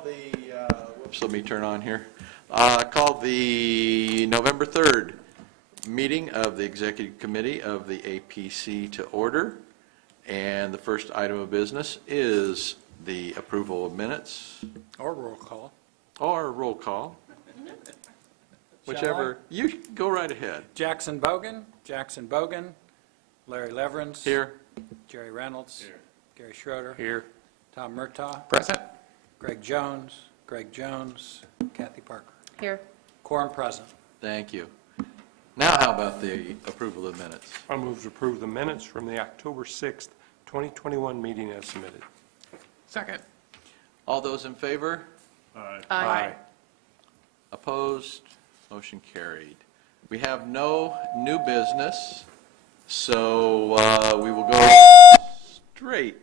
call the, let me turn on here. Call the November 3rd meeting of the Executive Committee of the APC to order. And the first item of business is the approval of minutes. Or roll call. Or roll call. Whichever. You go right ahead. Jackson Bogan. Larry Leverance. Here. Jerry Reynolds. Here. Gary Schroeder. Here. Tom Murtaugh. Present. Greg Jones. Kathy Parker. Here. Quorum present. Thank you. Now how about the approval of minutes? I move to approve the minutes from the October 6th, 2021 meeting as submitted. Second. All those in favor? Aye. Opposed? Motion carried. We have no new business, so we will go straight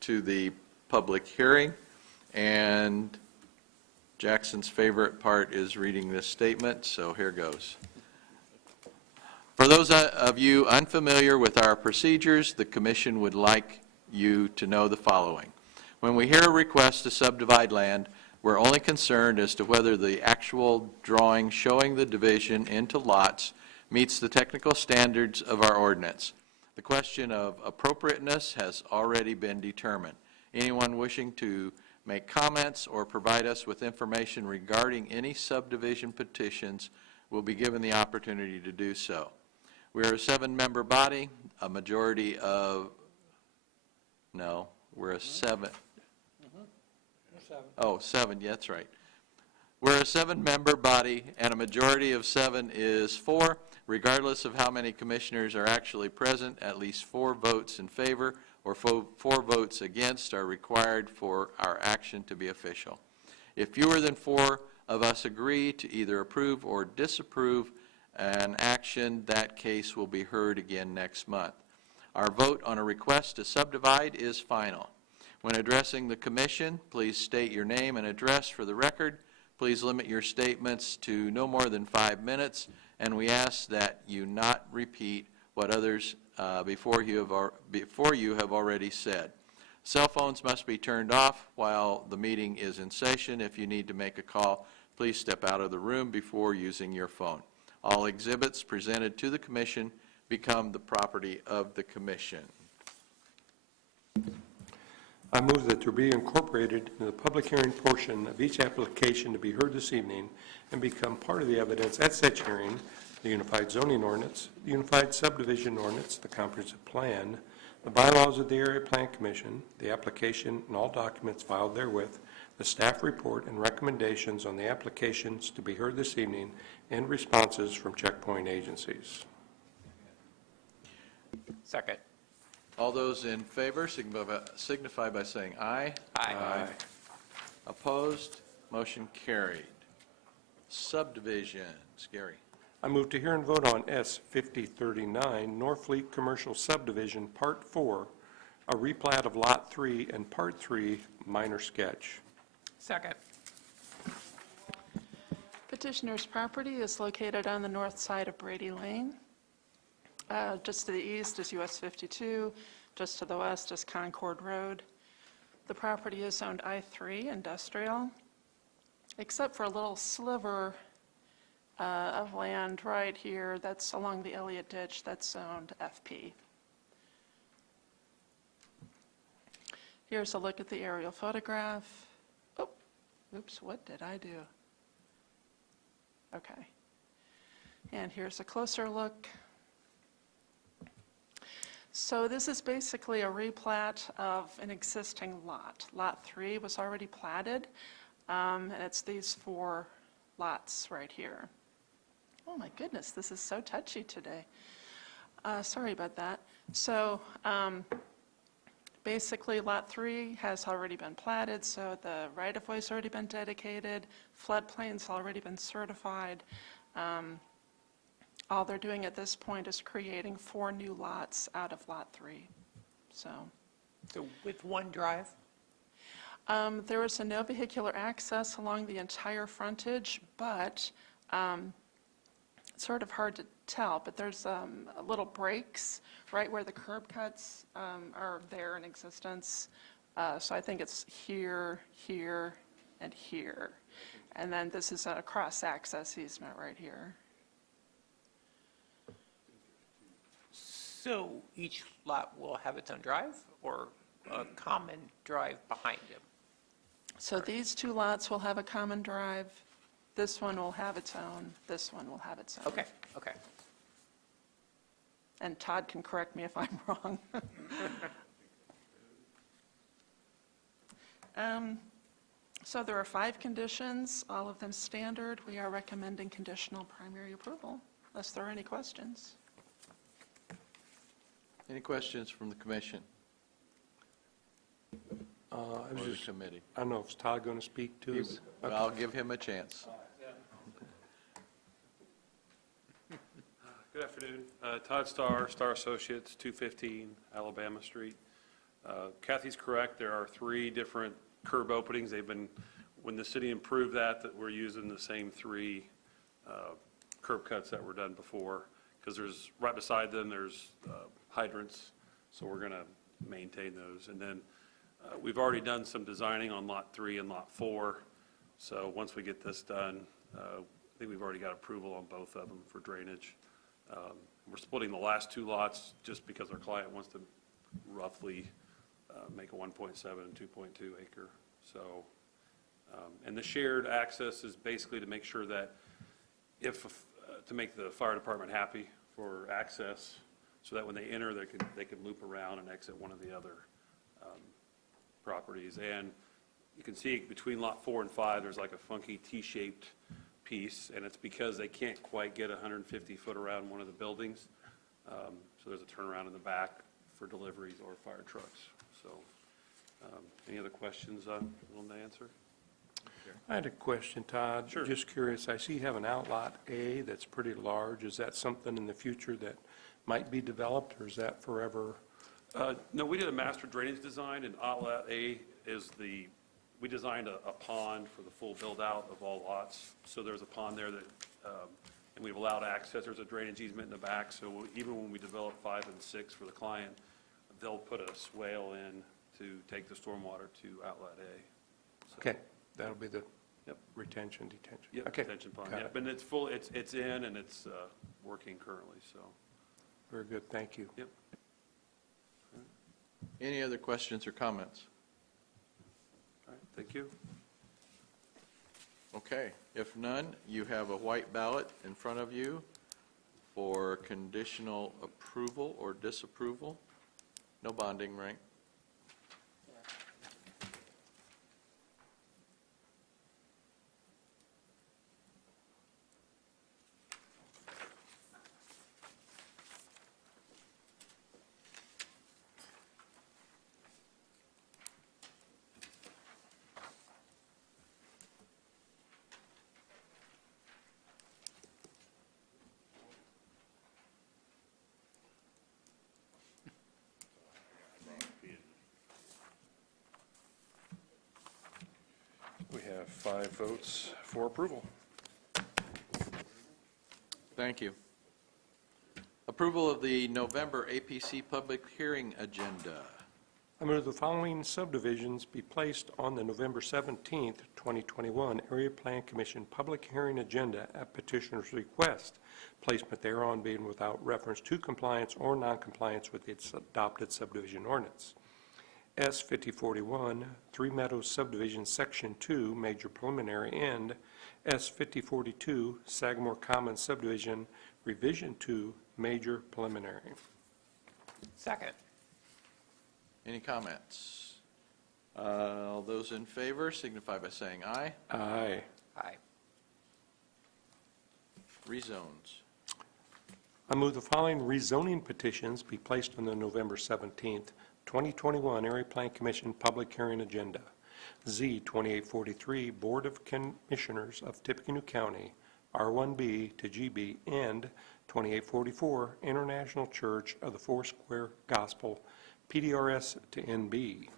to the public hearing. And Jackson's favorite part is reading this statement, so here goes. For those of you unfamiliar with our procedures, the Commission would like you to know the following. When we hear a request to subdivide land, we're only concerned as to whether the actual drawing showing the division into lots meets the technical standards of our ordinance. The question of appropriateness has already been determined. Anyone wishing to make comments or provide us with information regarding any subdivision petitions will be given the opportunity to do so. We are a 7-member body, a majority of, no, we're a 7. Oh, 7, yeah, that's right. We're a 7-member body, and a majority of 7 is 4. Regardless of how many commissioners are actually present, at least 4 votes in favor or 4 votes against are required for our action to be official. If fewer than 4 of us agree to either approve or disapprove an action, that case will be heard again next month. Our vote on a request to subdivide is final. When addressing the Commission, please state your name and address for the record. Please limit your statements to no more than 5 minutes, and we ask that you not repeat what others before you have already said. Cell phones must be turned off while the meeting is in session. If you need to make a call, please step out of the room before using your phone. All exhibits presented to the Commission become the property of the Commission. I move that there be incorporated in the public hearing portion of each application to be heard this evening and become part of the evidence at such hearing, the Unified Zoning Ordinance, the Unified Subdivision Ordinance, the Comprehensive Plan, the bylaws of the Area Plan Commission, the application and all documents filed therewith, the staff report and recommendations on the applications to be heard this evening, and responses from checkpoint agencies. Second. All those in favor signify by saying aye. Aye. Opposed? Motion carried. Subdivisions. Gary. I move to hear and vote on S5039, Norfleet Commercial Subdivision, Part 4, a replat of Lot 3 and Part 3, minor sketch. Second. Petitioner's property is located on the north side of Brady Lane. Just to the east is US 52, just to the west is Concord Road. The property is zoned I3 industrial, except for a little sliver of land right here that's along the Elliott Ditch that's zoned FP. Here's a look at the aerial photograph. Oh, oops, what did I do? Okay. And here's a closer look. So this is basically a replat of an existing lot. Lot 3 was already platted, and it's these 4 lots right here. Oh my goodness, this is so touchy today. Sorry about that. So basically Lot 3 has already been platted, so the right-of-way's already been dedicated, floodplain's already been certified. All they're doing at this point is creating 4 new lots out of Lot 3. So with one drive? There is a no vehicular access along the entire frontage, but it's sort of hard to tell, but there's little breaks right where the curb cuts are there in existence. So I think it's here, here, and here. And then this is a cross-access easement right here. So each lot will have its own drive or a common drive behind it? So these two lots will have a common drive. This one will have its own, this one will have its own. Okay, okay. And Todd can correct me if I'm wrong. So there are 5 conditions, all of them standard. We are recommending conditional primary approval, unless there are any questions. Any questions from the commission I or was the just, committee? I don't know, is Todd going to speak to us? Well, I'll give him a chance. Good afternoon. Todd Starr, Starr Associates, 215 Alabama Street. Kathy's correct. There are 3 different curb openings. They've been, when the city improved that we're using the same 3 curb cuts that were done before, because there's, right beside them, there's hydrants, so we're going to maintain those. And then we've already done some designing on Lot 3 and Lot 4, so once we get this done, I think we've already got approval on both of them for drainage. We're splitting the last 2 lots just because our client wants to roughly make a 1.7 and 2.2 acre. So, and the shared access is basically to make sure that to make the fire department happy for access, so that when they enter, they can loop around and exit one of the other properties. And you can see between Lot 4 and 5, there's like a funky T-shaped piece, and it's because they can't quite get 150 foot around one of the buildings. So there's a turnaround in the back for deliveries or fire trucks. So any other questions I'm willing to answer? I had a question, Todd. Sure. Just curious, I see you have an outlot A that's pretty large. Is that something in the future that might be developed, or is that forever? No, we did a master drainage design, and outlet A is we designed a pond for the full build-out of all lots. So there's a pond there that, and we've allowed access. There's a drainage easement in the back, so even when we develop 5 and 6 for the client, they'll put a swale in to take the stormwater to outlet A. So, Okay, that'll be the Yep. retention, detention. Yep, Okay, detention pond, got yeah. it. But it's full, it's in and it's working currently, so, Very good, thank you. yep. Any other questions or comments? All right, thank you. Okay, if none, you have a white ballot in front of you for conditional approval or disapproval. No bonding, right? We have 5 votes for approval. Thank you. Approval of the November APC public hearing agenda. I move the following subdivisions be placed on the November 17th, 2021 Area Plan Commission public hearing agenda at petitioner's request, placement thereon being without reference to compliance or noncompliance with its adopted subdivision ordinance. S 5041, Three Meadows Subdivision, Section 2, Major Preliminary, and S 5042, Sagamore Commons Subdivision, Revision 2, Major Preliminary. Second. Any comments? All those in favor signify by saying aye. Aye. Aye. Rezones. I move the following rezoning petitions be placed on the November 17th, 2021 Area Plan Commission public hearing agenda. Z 2843, Board of Commissioners of Tippecanoe County, R1B to GB, and 2844, International Church of the Foursquare Gospel, PDRS to NB.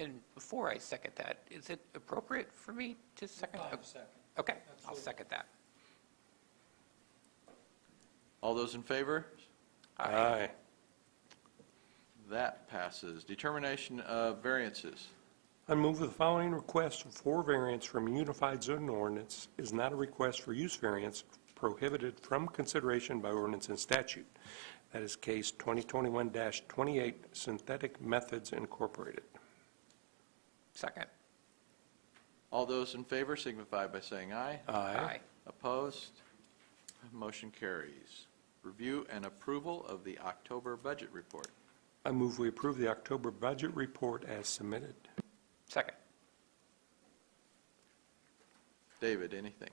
And before I second that, is it appropriate for me to second? Okay, I'll second that. All those in favor? Aye. That passes. Determination of variances. I move the following request for variance from Unified Zoning Ordinance is not a request for use variance prohibited from consideration by ordinance and statute. That is case 2021-28, Synthetic Methods Incorporated. Second. All those in favor signify by saying aye. Aye. Opposed? Motion carries. Review and approval of the October budget report. I move we approve the October budget report as submitted. Second. David, anything?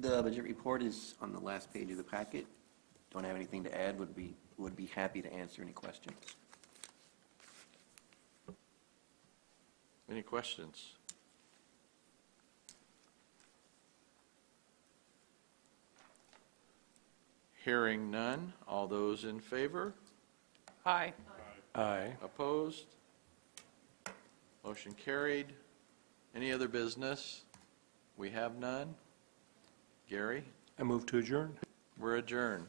The budget report is on the last page of the packet. Don't have anything to add, would be happy to answer any questions. Any questions? Hearing none. All those in favor? Aye. Aye. Opposed? Motion carried. Any other business? We have none. Gary, I move to adjourn. we're adjourned.